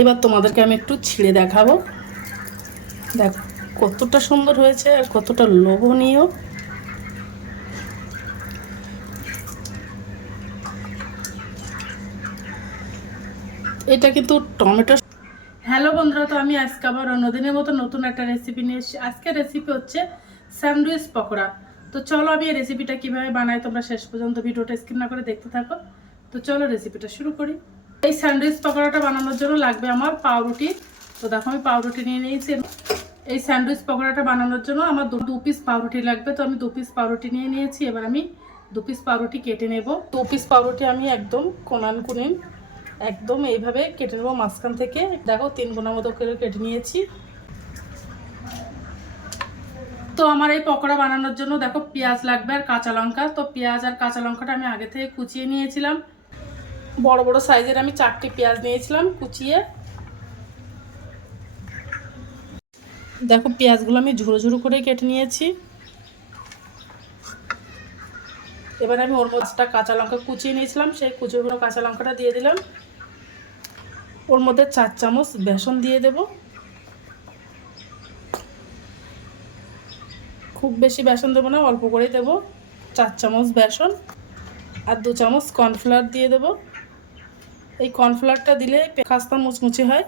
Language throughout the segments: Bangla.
এবার তোমাদেরকে আমি একটু ছিঁড়ে দেখাবো। দেখো, কতটা সুন্দর হয়েছে আর কতটা লোভনীয়। এটা কিন্তু টমেটো হ্যালো বন্ধুরা, তো আমি আজকে আবার অন্যদিনের মতো নতুন একটা রেসিপি নিয়ে এসেছি। আজকের রেসিপি হচ্ছে স্যান্ডউইচ পকোড়া। তো চলো আমি এই রেসিপিটা কীভাবে বানাই তোমরা শেষ পর্যন্ত ভিডিওটা স্ক্রিন না করে দেখতে থাকো। তো চলো রেসিপিটা শুরু করি। এই স্যান্ডউইচ পকোড়াটা বানানোর জন্য লাগবে আমার পাউরুটি। তো দেখো আমি পাউরুটি নিয়ে নিয়েছি। এই স্যান্ডউইচ পকোড়াটা বানানোর জন্য আমার দু পিস পাউরুটি লাগবে। তো আমি দু পিস পাউরুটি নিয়ে নিয়েছি। এবার আমি দু পিস পাউরুটি কেটে নেব। দু পিস পাউরুটি আমি একদম কোনান কুনিন একদম এইভাবে কেটে নেব মাঝখান থেকে। দেখো তিন গোনা মতো করে কেটে নিয়েছি। তো আমার এই পকোড়া বানানোর জন্য দেখো পেঁয়াজ লাগবে আর কাঁচা লঙ্কা। তো পেঁয়াজ আর কাঁচা লঙ্কাটা আমি আগে থেকে কুচিয়ে নিয়েছিলাম। বড় বড় সাইজের আমি চারটি পেঁয়াজ নিয়েছিলাম কুচিয়ে। দেখো পেঁয়াজগুলো আমি ঝুড়ো ঝুড়ো করে কেটে নিয়েছি। এবার আমি ওর মধ্যে কাঁচা লঙ্কা কুচিয়ে নিয়েছিলাম, সেই কুচোগুলো কাঁচা লঙ্কাটা দিয়ে দিলাম। ওর মধ্যে চার চামচ বেসন দিয়ে দেব। খুব বেশি বেসন দেবো না, অল্প করেই দেবো। চার চামচ বেসন আর দু চামচ কর্নফ্লাওয়ার দিয়ে দেব। এই কর্নফ্লাওয়ারটা দিলে খাস্তা মুচমুচে হয়।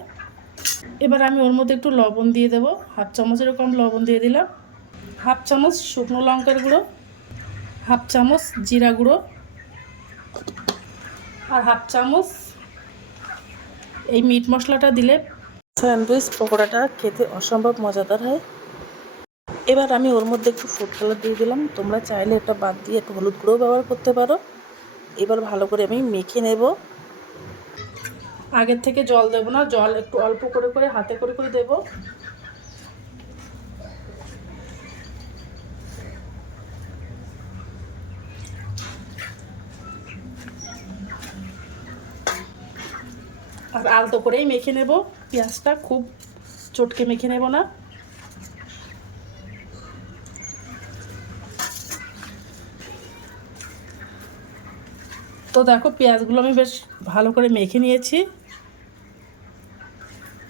এবার আমি ওর মধ্যে একটু লবণ দিয়ে দেবো। হাফ চামচ এরকম লবণ দিয়ে দিলাম। হাফ চামচ শুকনো লঙ্কার গুঁড়ো, হাফ চামচ জিরা গুঁড়ো, আর হাফ চামচ এই মিট মশলাটা দিলে স্যান্ডউইচ পকোড়াটা খেতে অসম্ভব মজাদার হয়। এবার আমি ওর মধ্যে একটু ফুড কালার দিয়ে দিলাম। তোমরা চাইলে এটা বাদ দিয়ে একটু হলুদ গুঁড়োও ব্যবহার করতে পারো। এবার ভালো করে আমি মেখে নেব। আগের থেকে জল দেবো না, জল একটু অল্প করে করে, হাতে করে করে দেবো। আর আলতো করেই মেখে নেব। পেঁয়াজটা খুব চটকে মেখে নেব না। তো দেখো, পেঁয়াজগুলো আমি বেশ ভালো করে মেখে নিয়েছি।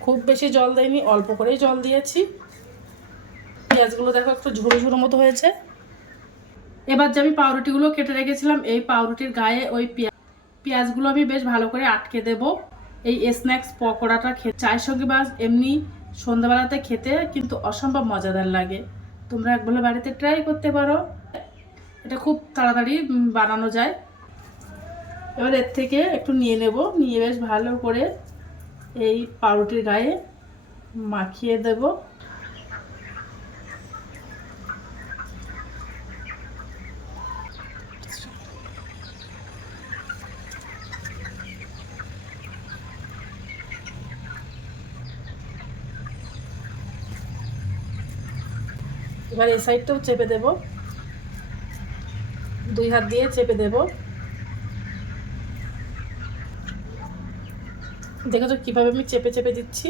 খুব বেশি জল দেয়নি, অল্প করেই জল দিয়েছি। পেঁয়াজগুলো দেখো একটু ঝুড়ো ঝুড়ো মতো হয়েছে। এবার যে আমি পাউরুটিগুলো কেটে রেখেছিলাম, এই পাউরুটির গায়ে ওই পেঁয়াজ, পেঁয়াজগুলো আমি বেশ ভালো করে আটকে দেব। এই স্ন্যাক্স পকোড়াটা খেতে, চায়ের সঙ্গে বা এমনি সন্ধ্যাবেলাতে খেতে কিন্তু অসম্ভব মজাদার লাগে। তোমরা একবার বাড়িতে ট্রাই করতে পারো। এটা খুব তাড়াতাড়ি বানানো যায়। এবার এর থেকে একটু নিয়ে নেব, নিয়ে বেশ ভালো করে এই পাউরুটির গায়ে মাখিয়ে দেব। এবার এই সাইডটাও চেপে দেব। দুই হাত দিয়ে চেপে দেব। দেখেছ কীভাবে আমি চেপে চেপে দিচ্ছি।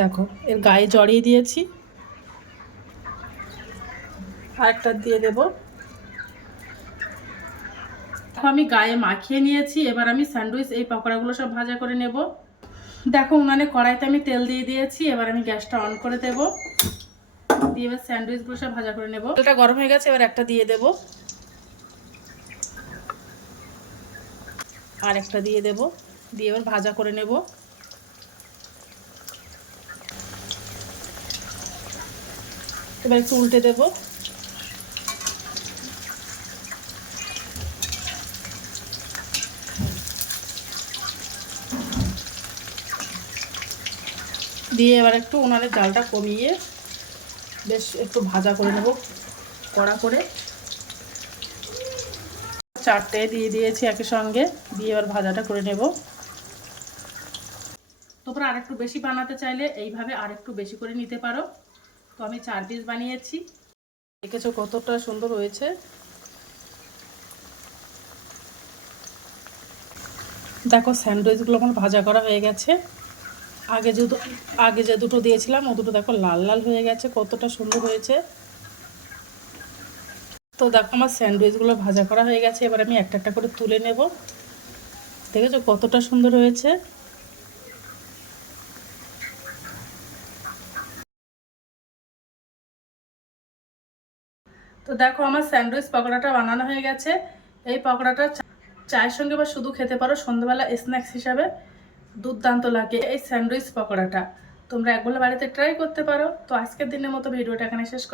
দেখো, এর গায়ে জড়িয়ে দিয়েছি। আরেকটা দিয়ে দেব। দেখো আমি গায়ে মাখিয়ে নিয়েছি, এবার আমি স্যান্ডউইচ, এই পকোড়াগুলো সব ভাজা করে নেব। দেখো, উনানে কড়াইতে আমি তেল দিয়ে দিয়েছি, এবার আমি গ্যাসটা অন করে দেব। দিয়ে এবার স্যান্ডউইচগুলো সব ভাজা করে নেব। তেলটা গরম হয়ে গেছে, এবার একটা দিয়ে দেব। আর একটা দিয়ে দেব। দিয়ে এবার ভাজা করে নেব। এবার একটু উল্টে দেব। দিয়ে এবার একটু ওনারের জালটা কমিয়ে বেশ একটু ভাজা করে নেব। কড়া করে। চারটে দিয়ে দিয়েছি একই সঙ্গে। দিয়ে এবার ভাজাটা করে নেব। তোমরা আরেকটু বেশি বানাতে চাইলে এইভাবে আরেকটু বেশি করে নিতে পারো। তো আমি চার পিস বানিয়েছি। দেখেছ কতটা সুন্দর হয়েছে। দেখো স্যান্ডউইচগুলো আমার ভাজা করা হয়ে গেছে। আগে যে আগে যে দুটো দিয়েছিলাম, ও দুটো দেখো লাল লাল হয়ে গেছে, কতটা সুন্দর হয়েছে। তো দেখো আমার স্যান্ডউইচগুলো ভাজা করা হয়ে গেছে, এবার আমি একটা একটা করে তুলে নেব। দেখেছ কতটা সুন্দর হয়েছে? তো দেখো আমার স্যান্ডউইচ পকোড়াটা বানানো হয়ে গেছে। এই পকোড়াটা চায়ের সঙ্গে বা শুধু খেতে পারো, সন্ধ্যাবেলা স্ন্যাক্স হিসাবে দুর্দান্ত লাগে এই স্যান্ডউইচ পকোড়াটা। তোমরা একবার বাড়িতে ট্রাই করতে পারো। তো আজকের দিনের মতো ভিডিওটা এখানে শেষ